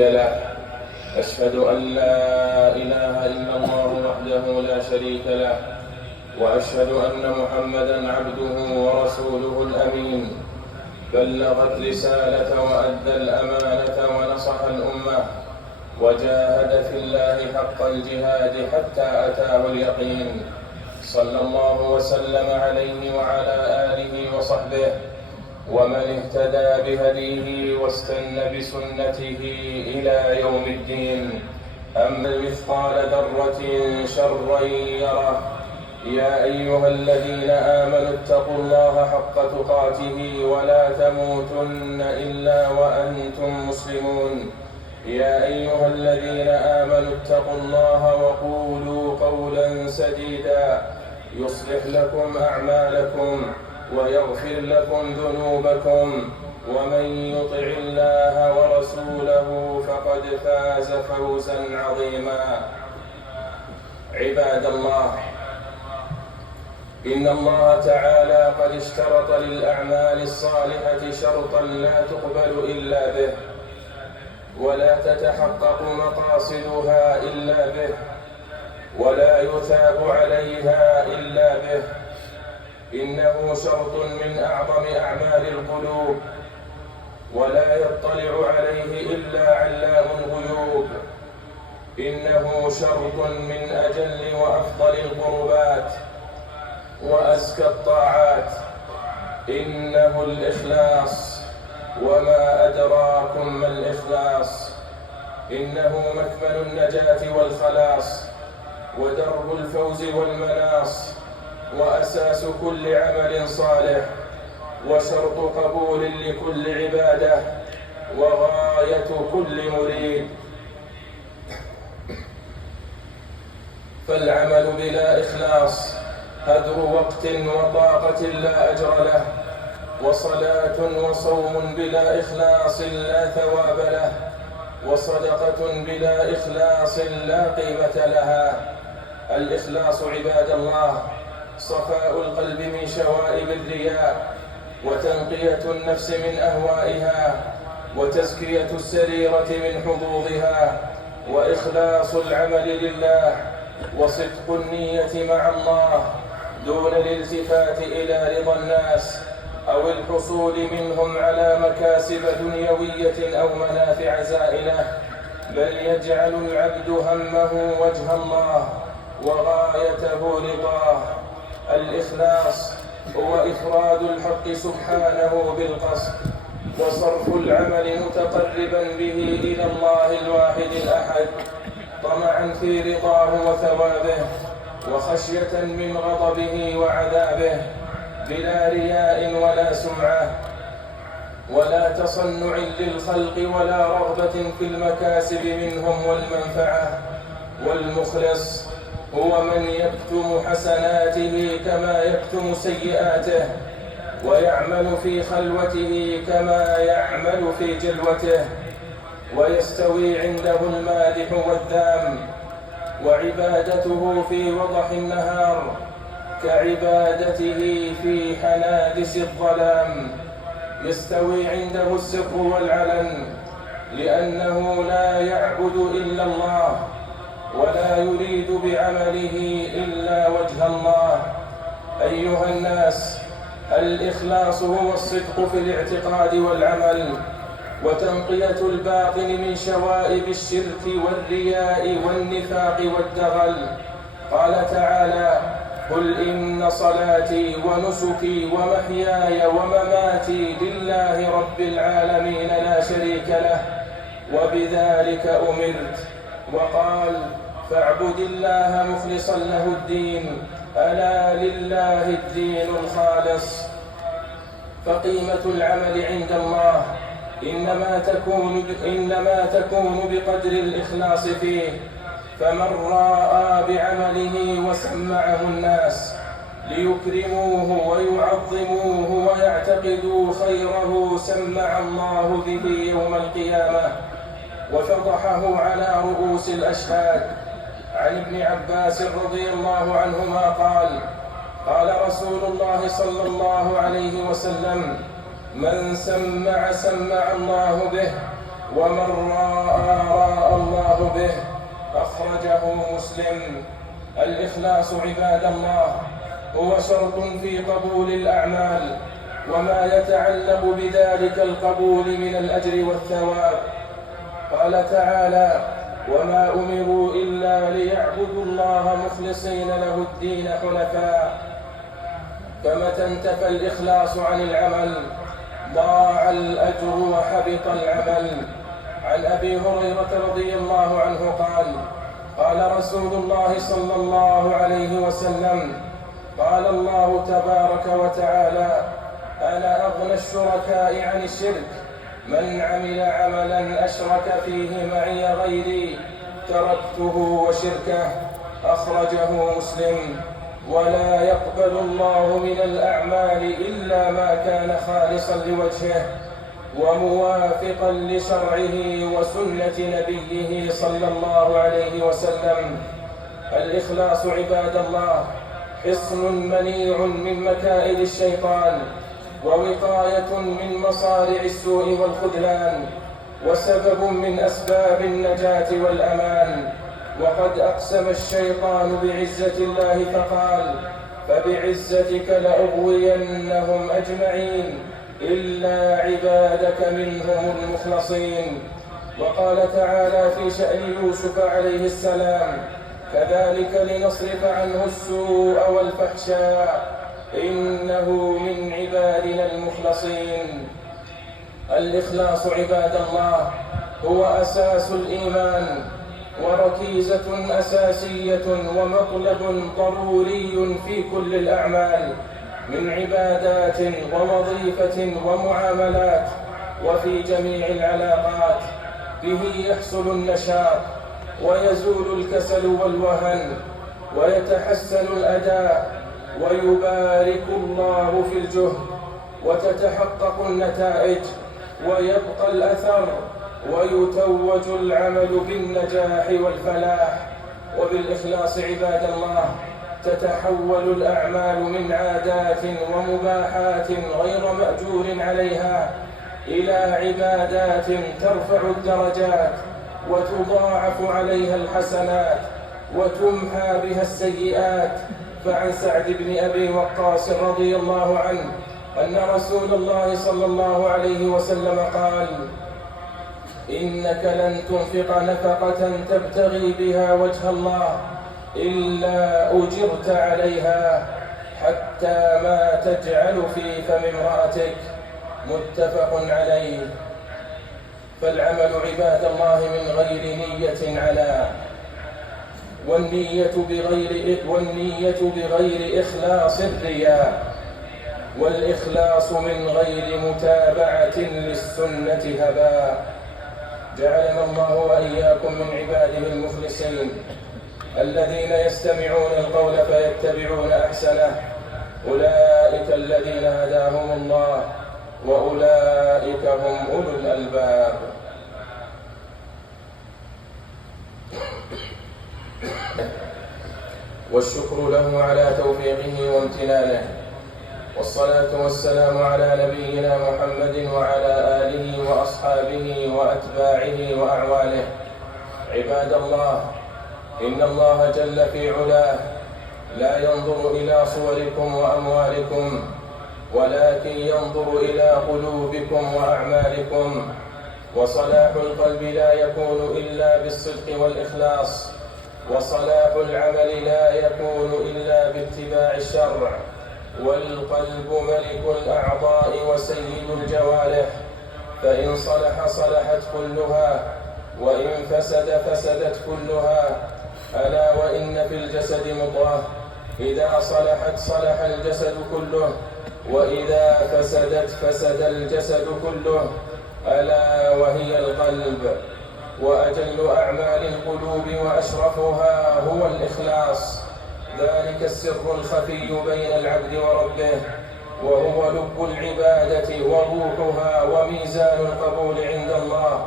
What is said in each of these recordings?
له. أشهد أن لا إله إلا الله وحده لا شريك له، وأشهد أن محمدًا عبده ورسوله الأمين، بلغ الرسالة وأدى الأمانة ونصح الأمة، وجاهد في الله حق الجهاد حتى أتاه اليقين، صلى الله وسلم عليه وعلى آله وصحبه ومن اهتدى بهديه واستنى بسنته إلى يوم الدين. أما مثقال ذرة شرا يره. يا أيها الذين آمنوا اتقوا الله حق تقاته ولا تموتن إلا وأنتم مسلمون. يا أيها الذين آمنوا اتقوا الله وقولوا قولا سديدا يصلح لكم أعمالكم ويغفر لكم ذنوبكم، ومن يطع الله ورسوله فقد فاز فوزا عظيما. عباد الله، إن الله تعالى قد اشترط للأعمال الصالحة شرطا لا تقبل إلا به، ولا تتحقق مقاصدها إلا به، ولا يثاب عليها إلا به. إنه شرط من أعظم أعمال القلوب، ولا يطلع عليه إلا علام الغيوب. إنه شرط من أجل وأفضل القربات وأزكى الطاعات. إنه الإخلاص، وما أدراكم ما الإخلاص. إنه مكمن النجاة والخلاص، ودرب الفوز والمناص، وأساس كل عمل صالح، وشرط قبول لكل عبادة، وغاية كل مريد. فالعمل بلا إخلاص هدر وقت وطاقة لا أجر له، وصلاة وصوم بلا إخلاص لا ثواب له، وصدقة بلا إخلاص لا قيمة لها. الإخلاص عباد الله صفاء القلب من شوائب الرياء، وتنقية النفس من أهوائها، وتزكية السريرة من حظوظها، وإخلاص العمل لله، وصدق النية مع الله دون الالتفات إلى رضا الناس أو الحصول منهم على مكاسب دنيوية أو منافع زائلة، بل يجعل العبد همه وجه الله وغايته رضاه. الإخلاص هو إفراد الحق سبحانه بالقصد، وصرف العمل متقربا به إلى الله الواحد الأحد، طمعا في رضاه وثوابه، وخشية من غضبه وعذابه، بلا رياء ولا سمعة ولا تصنع للخلق، ولا رغبة في المكاسب منهم والمنفعة. والمخلص هو من يكتم حسناته كما يكتم سيئاته، ويعمل في خلوته كما يعمل في جلوته، ويستوي عنده المادح والذام. وعبادته في وضح النهار كعبادته في حنادس الظلام. يستوي عنده السر والعلن، لأنه لا يعبد إلا الله، ولا يريد بعمله إلا وجه الله. أيها الناس، الإخلاص هو الصدق في الاعتقاد والعمل، وتنقية الباطن من شوائب الشرك والرياء والنفاق والدغل. قال تعالى: قل إن صلاتي ونسكي ومحياي ومماتي لله رب العالمين لا شريك له وبذلك أمرت. وقال: فاعبد الله مخلصا له الدين، ألا لله الدين الخالص. فقيمة العمل عند الله إنما تكون بقدر الإخلاص فيه. فمن راى بعمله وسمعه الناس ليكرموه ويعظموه ويعتقدوا خيره، سمع الله به يوم القيامة وفضحه على رؤوس الأشهاد. عن ابن عباس رضي الله عنهما قال: قال رسول الله صلى الله عليه وسلم: من سمع الله به، ومن راى الله به. أخرجه مسلم. الإخلاص عباد الله هو شرط في قبول الأعمال وما يتعلق بذلك القبول من الأجر والثواب. قال تعالى: وما أمروا إلا ليعبدوا الله مخلصين له الدين حنفاء. فمتى انتفى الإخلاص عن العمل ضاع الأجر وحبط العمل. عن أبي هريرة رضي الله عنه قال: قال رسول الله صلى الله عليه وسلم: قال الله تبارك وتعالى: أنا أغنى الشركاء عن الشرك، من عمل عملا أشرك فيه معي غيري تركته وشركه. أخرجه مسلم. ولا يقبل الله من الأعمال إلا ما كان خالصا لوجهه وموافقا لشرعه وسنة نبيه صلى الله عليه وسلم. الإخلاص عباد الله حصن منيع من مكائد الشيطان ووقاية من مصارع السوء والخذلان وسبب من أسباب النجاة والأمان. وقد أقسم الشيطان بعزة الله فقال: فبعزتك لأغوينهم أجمعين إلا عبادك منهم المخلصين. وقال تعالى في شأن يوسف عليه السلام: كذلك لنصرف عنه السوء والفحشاء إنه من عبادنا المخلصين. الإخلاص عباد الله هو أساس الإيمان وركيزة أساسية ومطلب ضروري في كل الأعمال من عبادات ووظيفة ومعاملات وفي جميع العلاقات. به يحصل النشاط ويزول الكسل والوهن ويتحسن الأداء ويبارك الله في الجهد وتتحقق النتائج ويبقى الأثر ويتوج العمل بالنجاح والفلاح. وبالإخلاص عباد الله تتحول الأعمال من عادات ومباحات غير مأجور عليها إلى عبادات ترفع الدرجات وتضاعف عليها الحسنات وتمحى بها السيئات. فعن سعد بن أبي وقاص رضي الله عنه أن رسول الله صلى الله عليه وسلم قال: إنك لن تنفق نفقة تبتغي بها وجه الله إلا أجرت عليها حتى ما تجعل في فم امرأتك. متفق عليه. فالعمل عباد الله من غير نية على والنية بغير إخلاص الرياء، والإخلاص من غير متابعة للسنة هباء. جعلنا الله وإياكم من عباده المخلصين الذين يستمعون القول فيتبعون أحسنه. أولئك الذين هداهم الله وأولئك هم أولو الألباب. والشكر له على توفيقه وامتنانه، والصلاة والسلام على نبينا محمد وعلى آله وأصحابه وأتباعه وأعوانه. عباد الله، إن الله جل في علاه لا ينظر إلى صوركم وأموالكم ولكن ينظر إلى قلوبكم وأعمالكم. وصلاح القلب لا يكون إلا بالصدق والإخلاص، وصلاح العمل لا يكون إلا باتباع الشرع. والقلب ملك الأعضاء وسيد الجوارح، فإن صلح صلحت كلها وإن فسد فسدت كلها. ألا وإن في الجسد مضغة إذا صلحت صلح الجسد كله وإذا فسدت فسد الجسد كله، ألا وهي القلب. وأجل أعمال القلوب وأشرفها هو الإخلاص، ذلك السر الخفي بين العبد وربه، وهو لب العبادة وروحها وميزان القبول عند الله،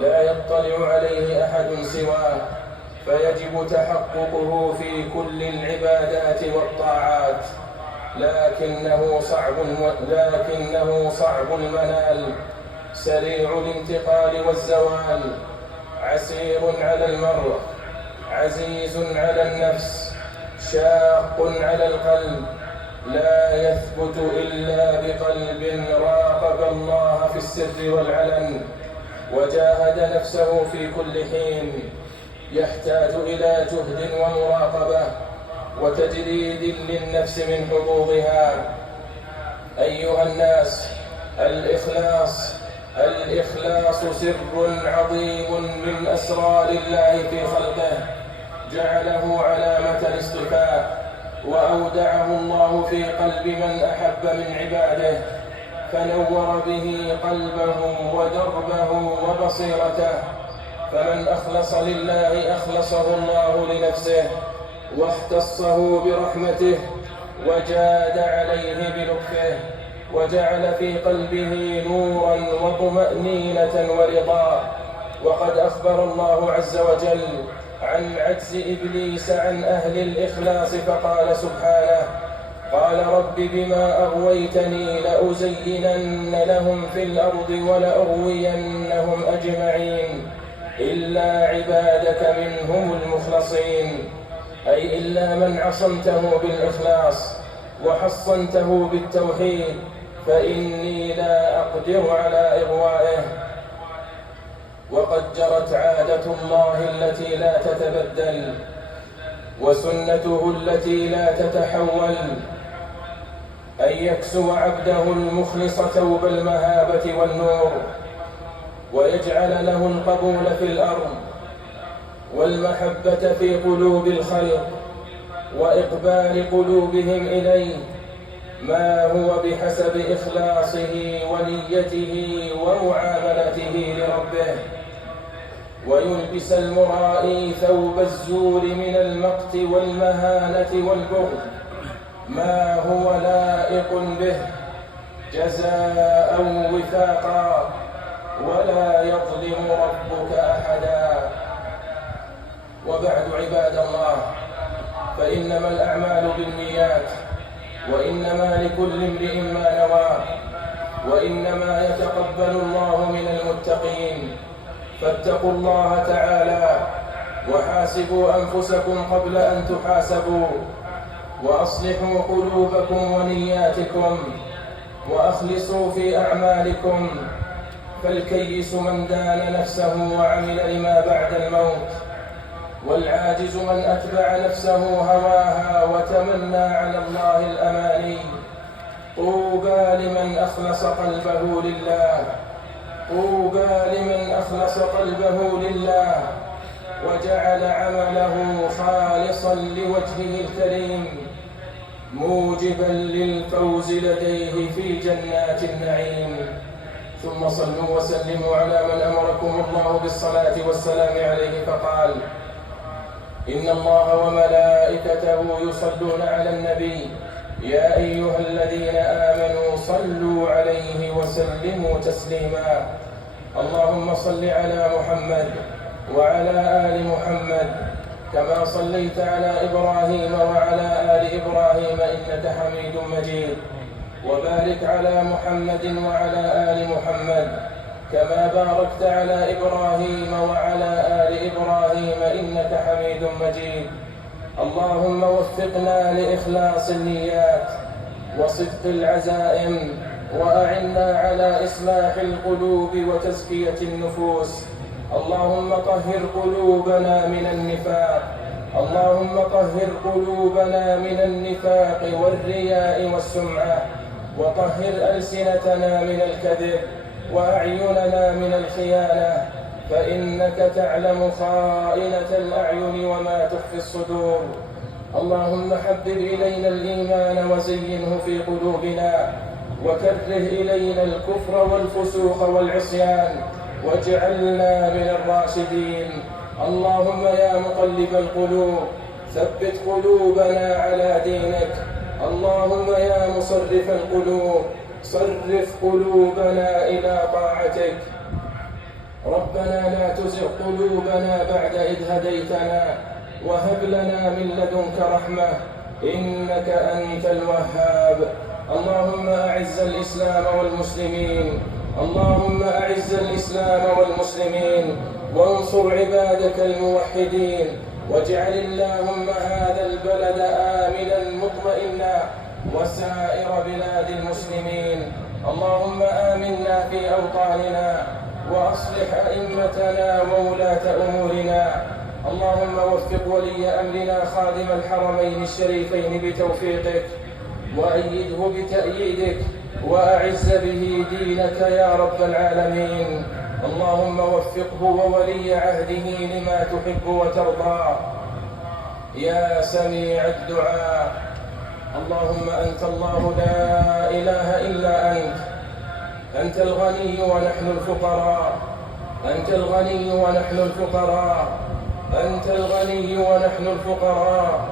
لا يطلع عليه أحد سواه، فيجب تحققه في كل العبادات والطاعات، لكنه صعب المنال، سريع الانتقال والزوال، عسير على المرء، عزيز على النفس، شاق على القلب، لا يثبت إلا بقلب راقب الله في السر والعلن وجاهد نفسه في كل حين، يحتاج إلى جهد ومراقبة وتجريد للنفس من حظوظها. أيها الناس، الإخلاص سر عظيم من أسرار الله في خلقه، جعله علامة الاصطفاء، وأودعه الله في قلب من أحب من عباده، فنور به قلبه ودربه وبصيرته. فمن أخلص لله أخلصه الله لنفسه، واختصه برحمته، وجاد عليه بلطفه، وجعل في قلبه نورا وطمأنينة ورضا. وقد أخبر الله عز وجل عن عجز إبليس عن أهل الإخلاص فقال سبحانه: قال رب بما أغويتني لأزينن لهم في الأرض ولأغوينهم أجمعين إلا عبادك منهم المخلصين، أي إلا من عصمته بالإخلاص وحصنته بالتوحيد، فإني لا أقدر على إغوائه. وقد جرت عادة الله التي لا تتبدل، وسنته التي لا تتحول، أن يكسو عبده المخلص ثوب المهابة والنور، ويجعل له القبول في الأرض والمحبة في قلوب الخلق وإقبال قلوبهم إليه، ما هو بحسب إخلاصه ونيته ومعاملته لربه، ويلبس المرائي ثوب الزور من المقت والمهانة والبغض ما هو لائق به جزاء وفاقا، ولا يظلم ربك أحدا. وبعد عباد الله، فإنما الأعمال بالنيات، وإنما لكل امرئ ما نوى، وإنما يتقبل الله من المتقين. فاتقوا الله تعالى وحاسبوا أنفسكم قبل أن تحاسبوا، وأصلحوا قلوبكم ونياتكم، وأخلصوا في أعمالكم. فالكيس من دان نفسه وعمل لما بعد الموت، والعاجز من أتبع نفسه هواها وتمنى على الله الأماني. طوبى لمن أخلص قلبه لله، طوبى لمن أخلص قلبه لله وجعل عمله خالصا لوجهه الكريم، موجبا للفوز لديه في جنات النعيم. ثم صلوا وسلموا على من أمركم الله بالصلاة والسلام عليه، فقال: إن الله وملائكته يصلون على النبي، يا أيها الذين آمنوا صلوا عليه وسلموا تسليما. اللهم صل على محمد وعلى آل محمد كما صليت على إبراهيم وعلى آل إبراهيم إنك حميد مجيد، وبارك على محمد وعلى آل محمد كما باركت على إبراهيم وعلى آل إبراهيم إنك حميد مجيد. اللهم وفقنا لإخلاص النيات وصدق العزائم، وأعنا على إصلاح القلوب وتزكية النفوس. اللهم طهر قلوبنا من النفاق، اللهم طهر قلوبنا من النفاق والرياء والسمعة، وطهر ألسنتنا من الكذب وأعيننا من الخيانة، فإنك تعلم خائنة الأعين وما تخفي الصدور. اللهم حبب إلينا الإيمان وزينه في قلوبنا، وكره إلينا الكفر والفسوق والعصيان، واجعلنا من الراشدين. اللهم يا مقلب القلوب ثبت قلوبنا على دينك. اللهم يا مصرف القلوب صرف قلوبنا إلى طاعتك. ربنا لا تزغ قلوبنا بعد إذ هديتنا، وهب لنا من لدنك رحمة إنك أنت الوهاب. اللهم أعز الإسلام والمسلمين، اللهم أعز الإسلام والمسلمين وانصر عبادك الموحدين، واجعل اللهم هذا البلد آمنا مطمئنا وسائر بلاد المسلمين. اللهم آمنا في أوطاننا وأصلح أئمتنا وولاة أمورنا. اللهم وفق ولي أمرنا خادم الحرمين الشريفين بتوفيقك، وأيده بتأييدك، وأعز به دينك يا رب العالمين. اللهم وفقه وولي عهده لما تحب وترضى يا سميع الدعاء. اللهم أنت الله لا إله إلا أنت، أنت الغني ونحن الفقراء، أنت الغني ونحن الفقراء، أنت الغني ونحن الفقراء.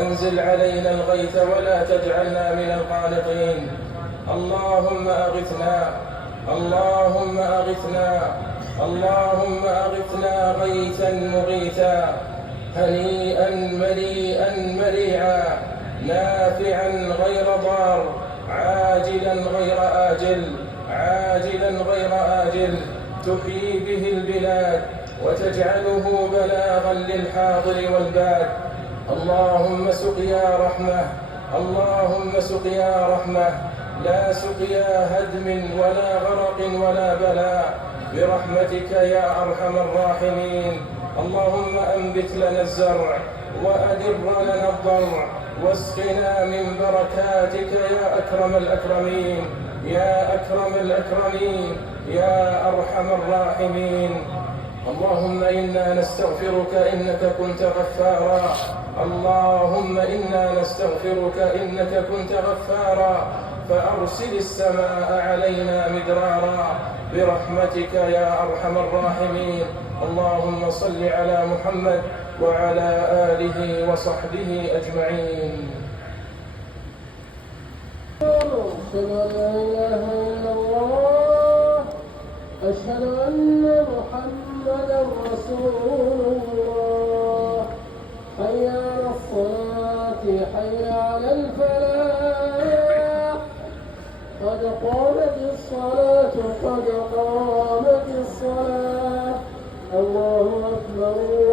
أنزل علينا الغيث ولا تجعلنا من القانطين. اللهم أغثنا، اللهم أغثنا، اللهم أغثنا غيثا مغيثا، هنيئا مريئا مريعا، نافعا غير ضار، عاجلا غير آجل، عاجلا غير آجل، تحيي به البلاد وتجعله بلاغا للحاضر والباد. اللهم سقيا رحمة، اللهم سقيا رحمة، لا سقيا هدم ولا غرق ولا بلاء، برحمتك يا أرحم الراحمين. اللهم أنبت لنا الزرع وأدر لنا الضرع، واسقنا من بركاتك يا أكرم الأكرمين، يا أكرم الأكرمين، يا أرحم الراحمين. اللهم إنا نستغفرك إنك كنت غفارا، اللهم إنا نستغفرك إنك كنت غفارا، فأرسل السماء علينا مدرارا برحمتك يا أرحم الراحمين. اللهم صل على محمد وعلى آله وصحبه أجمعين. أشهد أن لا إله إلا الله، أشهد أن محمدا رسول الله. حي على الصلاة، حي على الفلاح، قد قامت الصلاة، قد قامت الصلاة. الله أكبر.